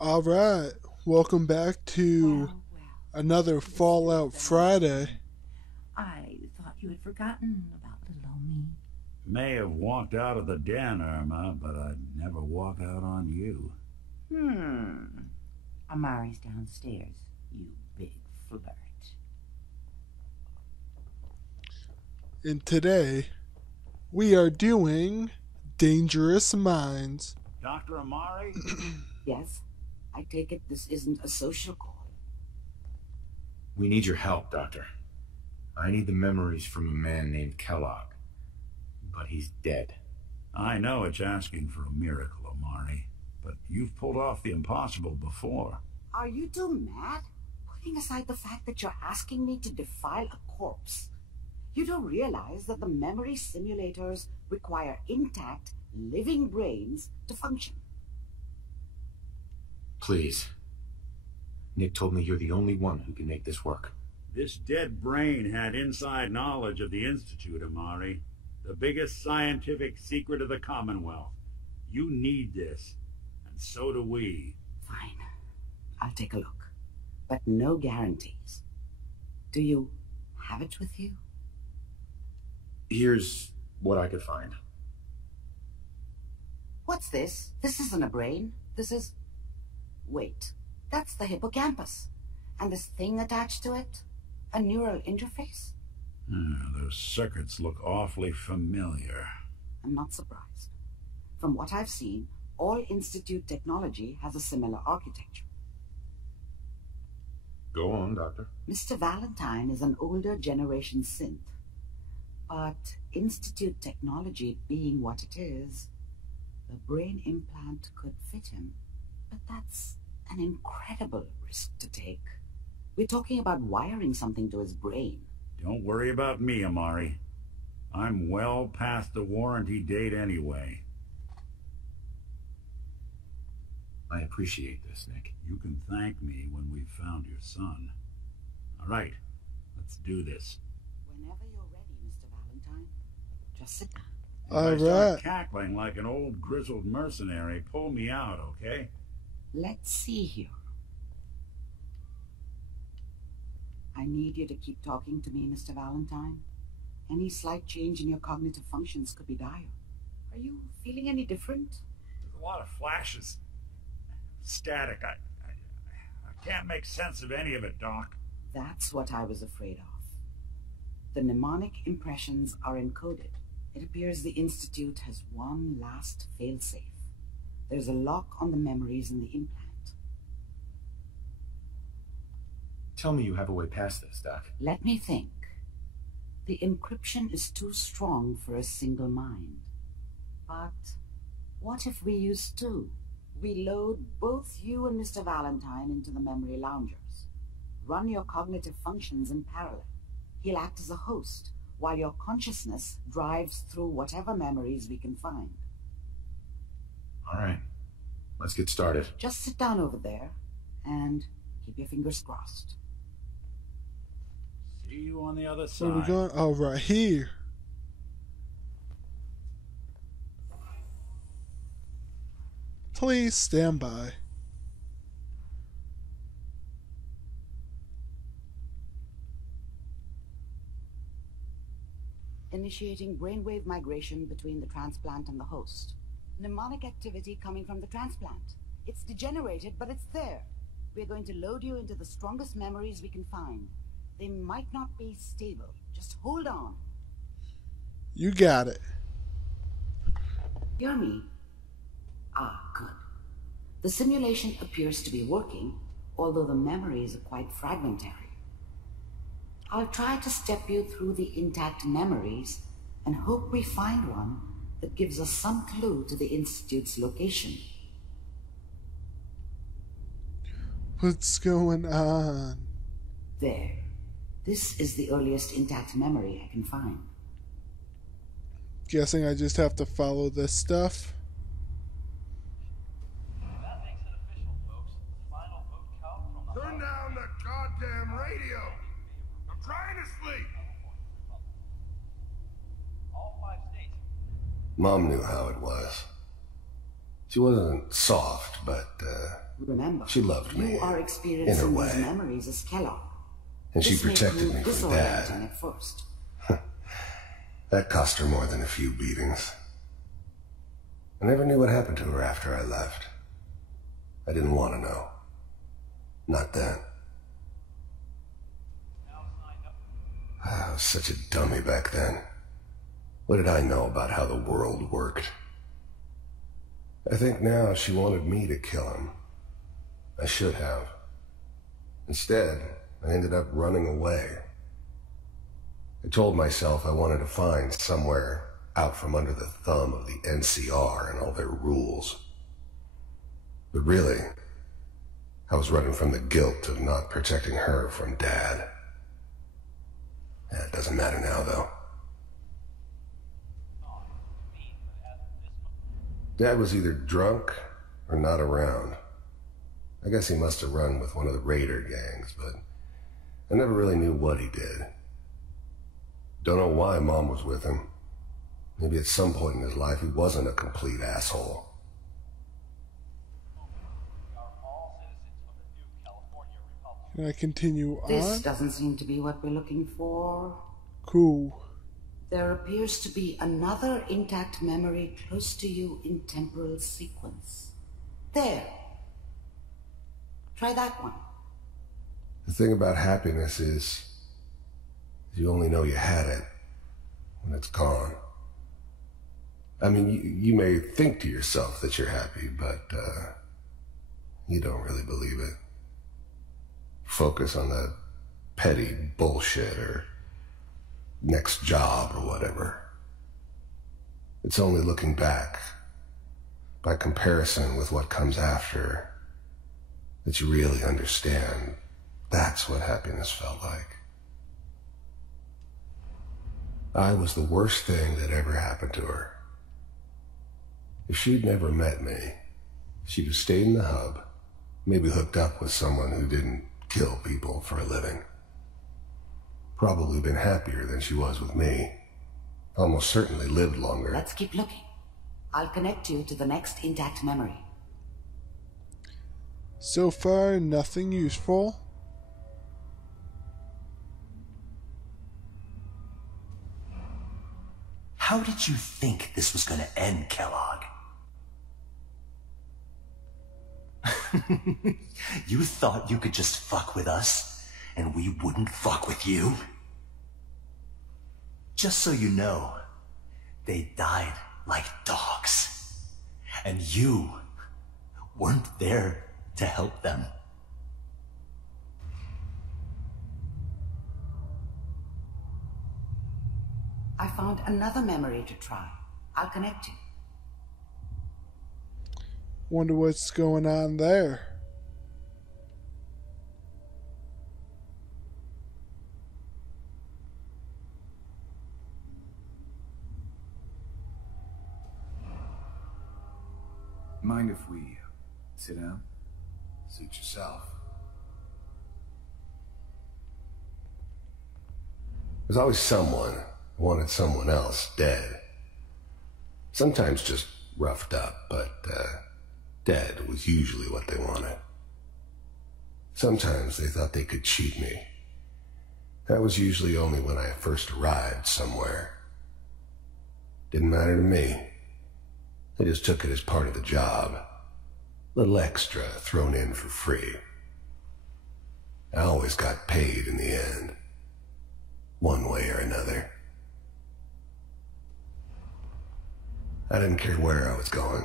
All right, welcome back to Well, well, another Mr. Fallout Friday. Valentine. I thought you had forgotten about little old me. May have walked out of the den, Irma, but I'd never walk out on you. Hmm. Amari's downstairs, you big flirt. And today we are doing Dangerous Minds. Dr. Amari? Yes, I take it this isn't a social call. We need your help, Doctor. I need the memories from a man named Kellogg. But he's dead. I know it's asking for a miracle, Amari, but you've pulled off the impossible before. Are you two mad? Putting aside the fact that you're asking me to defile a corpse, you don't realize that the memory simulators require intact, living brains to function. Please. Nick told me you're the only one who can make this work. This dead brain had inside knowledge of the Institute, Amari. The biggest scientific secret of the Commonwealth. You need this, and so do we. Fine. I'll take a look. But no guarantees. Do you have it with you? Here's what I could find. What's this? This isn't a brain. This is... Wait. That's the hippocampus. And this thing attached to it? A neural interface? Those circuits look awfully familiar. I'm not surprised. From what I've seen, all Institute technology has a similar architecture. Go on, Doctor. Mr. Valentine is an older generation synth. But Institute technology being what it is, the brain implant could fit him. But that's an incredible risk to take. We're talking about wiring something to his brain. Don't worry about me, Amari. I'm well past the warranty date anyway. I appreciate this, Nick. You can thank me when we've found your son. All right, let's do this. Whenever you're ready, Mr. Valentine, just sit down. If All I start right. cackling like an old grizzled mercenary, pull me out, okay? Let's see here. I need you to keep talking to me, Mr. Valentine. Any slight change in your cognitive functions could be dire. Are you feeling any different? There's a lot of flashes. Static. I can't make sense of any of it, Doc. That's what I was afraid of. The mnemonic impressions are encoded. It appears the Institute has one last failsafe. There's a lock on the memories in the implant. Tell me you have a way past this, Doc. Let me think. The encryption is too strong for a single mind. But what if we use two? We load both you and Mr. Valentine into the memory loungers. Run your cognitive functions in parallel. He'll act as a host, while your consciousness drives through whatever memories we can find. All right. Let's get started. Just sit down over there and keep your fingers crossed. See you on the other Where we side. going? Oh, right here. Please stand by. Initiating brainwave migration between the transplant and the host. Mnemonic activity coming from the transplant. It's degenerated, but it's there. We're going to load you into the strongest memories we can find. They might not be stable. Just hold on. You got it. Hear me? Ah, good. The simulation appears to be working, although the memories are quite fragmentary. I'll try to step you through the intact memories and hope we find one that gives us some clue to the Institute's location. What's going on? There. This is the earliest intact memory I can find. Guessing I just have to follow this stuff. That makes it official, folks. Final vote count from the Turn down the goddamn radio! I'm trying to sleep! all 5 states. Mom knew how it was. She wasn't soft, but Remember, She loved me, you are in experiencing her these way. memories as Kellogg. And she This may protected prove me from disorienting Dad. at first. That cost her more than a few beatings. I never knew what happened to her after I left. I didn't want to know. Not then. I was such a dummy back then. What did I know about how the world worked? I think now she wanted me to kill him. I should have. Instead, I ended up running away. I told myself I wanted to find somewhere out from under the thumb of the NCR and all their rules. But really, I was running from the guilt of not protecting her from Dad. It doesn't matter now, though. Dad was either drunk or not around. I guess he must have run with one of the raider gangs, but I never really knew what he did. Don't know why Mom was with him. Maybe at some point in his life he wasn't a complete asshole. Can I continue This on? doesn't seem to be what we're looking for. Cool. There appears to be another intact memory close to you in temporal sequence. There. Try that one. The thing about happiness is you only know you had it when it's gone. I mean, you may think to yourself that you're happy, but you don't really believe it. Focus on the petty bullshit or next job or whatever. It's only looking back, by comparison with what comes after, that you really understand that's what happiness felt like. I was the worst thing that ever happened to her. If she'd never met me, she'd have stayed in the hub, maybe hooked up with someone who didn't kill people for a living. Probably been happier than she was with me. Almost certainly lived longer. Let's keep looking. I'll connect you to the next intact memory. So far, nothing useful. How did you think this was gonna end, Kellogg? You thought you could just fuck with us, and we wouldn't fuck with you? Just so you know, they died like dogs. And you weren't there to help them. I found another memory to try. I'll connect you. Wonder what's going on there. Mind if we sit down? Suit yourself. There's always someone who wanted someone else dead. Sometimes just roughed up, but dead was usually what they wanted. Sometimes they thought they could cheat me. That was usually only when I first arrived somewhere. Didn't matter to me. I just took it as part of the job. A little extra thrown in for free. I always got paid in the end. One way or another. I didn't care where I was going.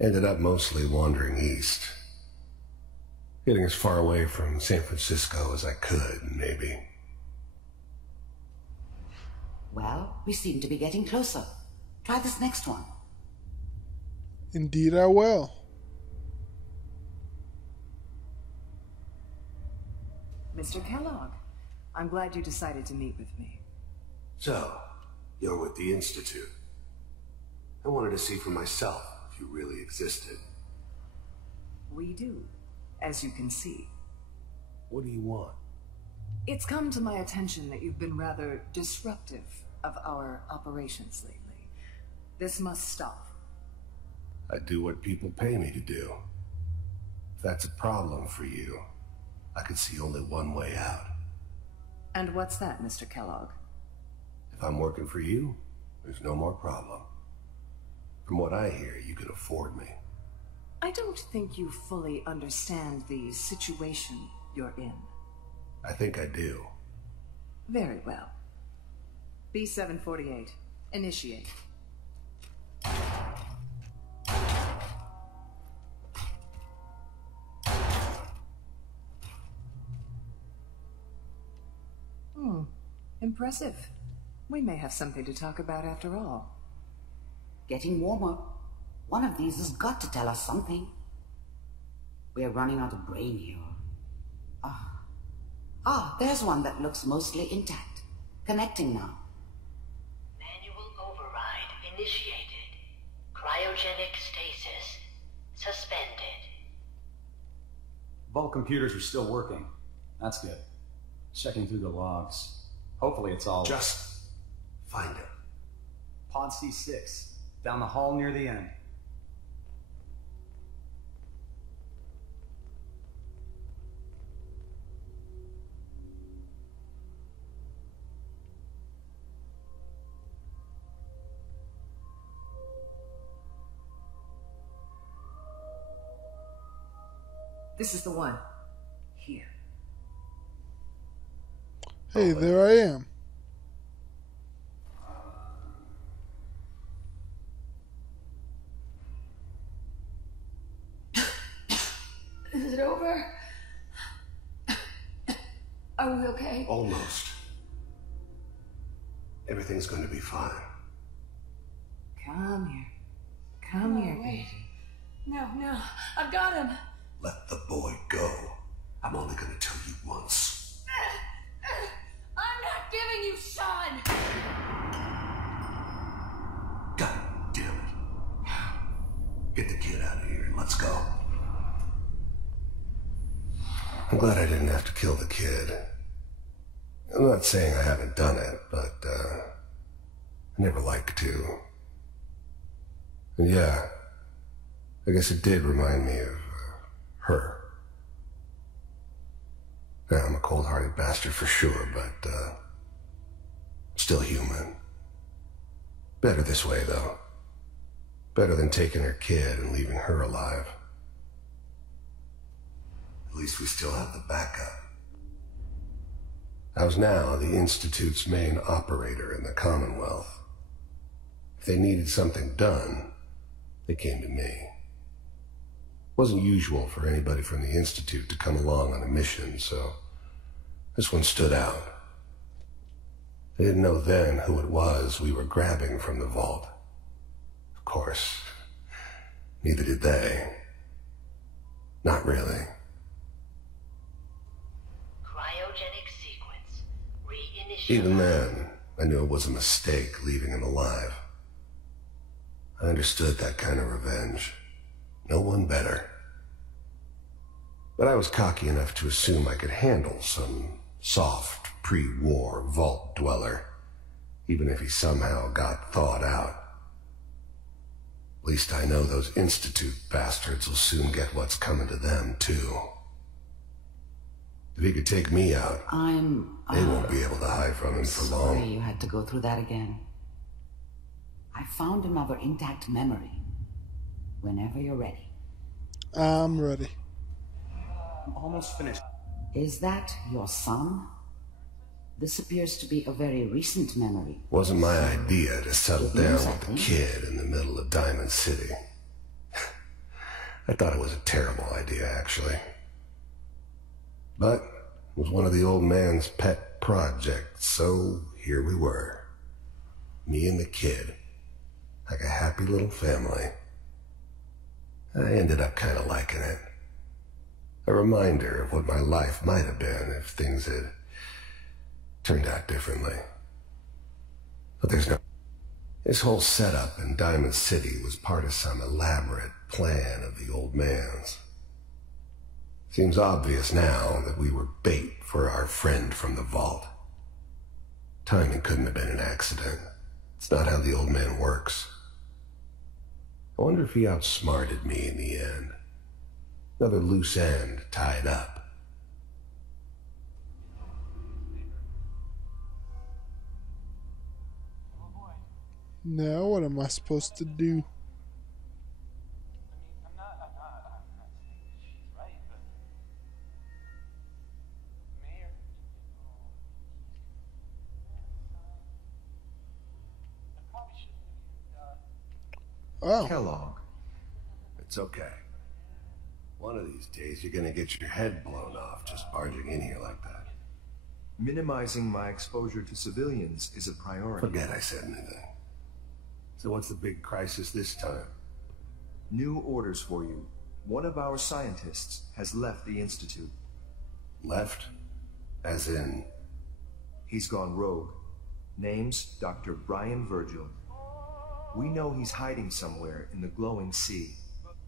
Ended up mostly wandering east. Getting as far away from San Francisco as I could, maybe. Well, we seem to be getting closer. Try this next one. Indeed I will. Mr. Kellogg, I'm glad you decided to meet with me. So, you're with the Institute. I wanted to see for myself if you really existed. We do, as you can see. What do you want? It's come to my attention that you've been rather disruptive of our operations lately. This must stop. I do what people pay me to do. that's a problem for you, I could see only one way out. And what's that, Mr. Kellogg? If I'm working for you, there's no more problem. From what I hear, you can afford me. I don't think you fully understand the situation you're in. I think I do. Very well. B-748. Initiate. Impressive. We may have something to talk about after all. Getting warmer. One of these has got to tell us something. We're running out of brain here. There's one that looks mostly intact. Connecting now. Manual override initiated. Cryogenic stasis suspended. Vault computers are still working. That's good. Checking through the logs. Hopefully it's all... Just find it. Pod C6. Down the hall near the end. This is the one. Here. Hey, there I am. Is it over? Are we okay? Almost. Everything's going to be fine. Come here. Come here, baby. No, I've got him. Let the boy go. I'm only going to tell you once. I'm not giving you Sean! God damn it. Get the kid out of here and let's go. I'm glad I didn't have to kill the kid. I'm not saying I haven't done it, but, I never like to. And yeah, I guess it did remind me of her. Yeah, I'm a cold-hearted bastard for sure, but, still human. Better this way, though. Better than taking her kid and leaving her alive. At least we still have the backup. I was now the Institute's main operator in the Commonwealth. If they needed something done, they came to me. It wasn't usual for anybody from the Institute to come along on a mission, so this one stood out. They didn't know then who it was we were grabbing from the vault. Of course, neither did they. Not really. Cryogenic sequence. Reinitialize. Even then, I knew it was a mistake leaving him alive. I understood that kind of revenge. No one better. But I was cocky enough to assume I could handle some soft, pre-war vault dweller, even if he somehow got thawed out. At least I know those Institute bastards will soon get what's coming to them, too. If he could take me out, they won't be able to hide from him for long. Sorry you had to go through that again. I found another intact memory. Whenever you're ready. I'm ready. I'm almost finished. Is that your son? This appears to be a very recent memory. Wasn't my idea to settle down with the kid in the middle of Diamond City. I thought it was a terrible idea, actually. But it was one of the old man's pet projects, so here we were. Me and the kid. Like a happy little family. I ended up kind of liking it. A reminder of what my life might have been if things had turned out differently. But there's no... This whole setup in Diamond City was part of some elaborate plan of the old man's. Seems obvious now that we were bait for our friend from the vault. Timing couldn't have been an accident. It's not how the old man works. I wonder if he outsmarted me in the end. Another loose end tied up. Now what am I supposed to do? I'm not saying she's right, but Mayor, I probably shouldn't have. Oh. Kellogg. It's okay. One of these days you're gonna get your head blown off just barging in here like that. Minimizing my exposure to civilians is a priority. Forget I said anything. So what's the big crisis this time? New orders for you. One of our scientists has left the Institute. Left? As in? He's gone rogue. Name's Dr. Brian Virgil. We know he's hiding somewhere in the glowing sea.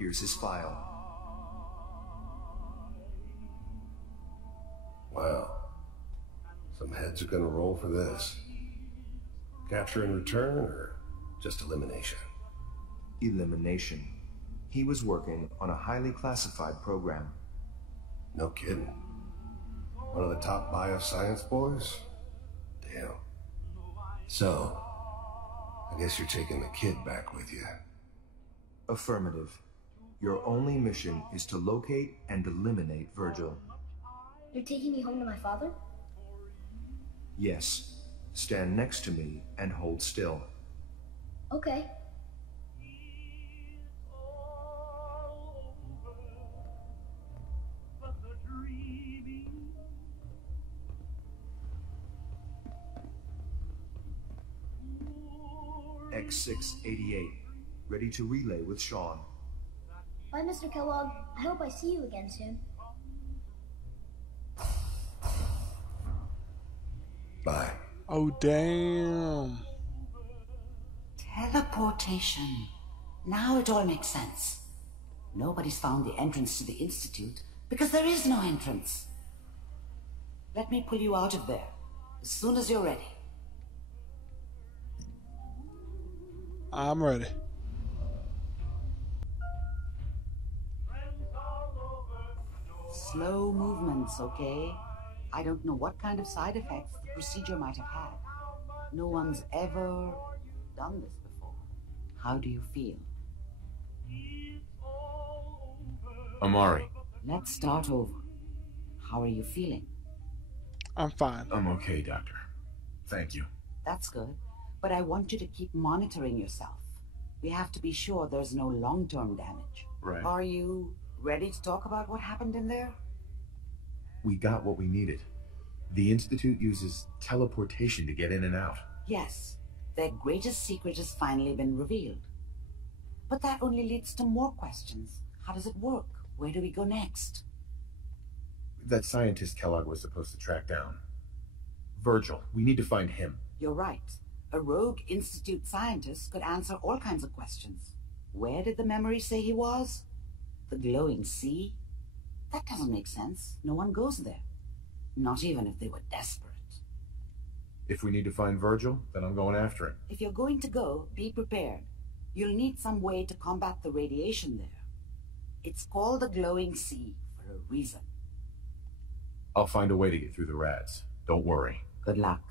Here's his file. Wow. Some heads are gonna roll for this. Capture and return, or just elimination? Elimination. He was working on a highly classified program. No kidding. One of the top bioscience boys? Damn. So, I guess you're taking the kid back with you. Affirmative. Your only mission is to locate and eliminate Virgil. You're taking me home to my father? Yes. Stand next to me and hold still. Okay. X688. Ready to relay with Sean. Bye, Mr. Kellogg. I hope I see you again soon. Bye. Oh, damn. Teleportation. Now it all makes sense. Nobody's found the entrance to the Institute because there is no entrance. Let me pull you out of there as soon as you're ready. I'm ready. Slow movements, okay? I don't know what kind of side effects the procedure might have had. No one's ever done this before. How do you feel? Amari. Let's start over. How are you feeling? I'm fine. I'm okay, Doctor. Thank you. That's good. But I want you to keep monitoring yourself. We have to be sure there's no long-term damage. Right. Are you ready to talk about what happened in there? We got what we needed. The Institute uses teleportation to get in and out. Yes. Their greatest secret has finally been revealed. But that only leads to more questions. How does it work? Where do we go next? That scientist Kellogg was supposed to track down. Virgil. We need to find him. You're right. A rogue Institute scientist could answer all kinds of questions. Where did the memory say he was? The glowing sea? That doesn't make sense. No one goes there. Not even if they were desperate. If we need to find Virgil, then I'm going after him. If you're going to go, be prepared. You'll need some way to combat the radiation there. It's called the glowing sea for a reason. I'll find a way to get through the rats. Don't worry. Good luck.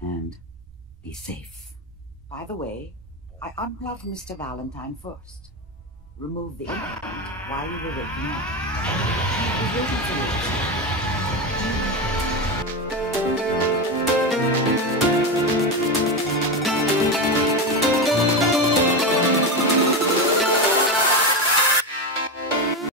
And be safe. By the way, I unplugged Mr. Valentine first. Remove the implant while you were waking up. He was waiting for you.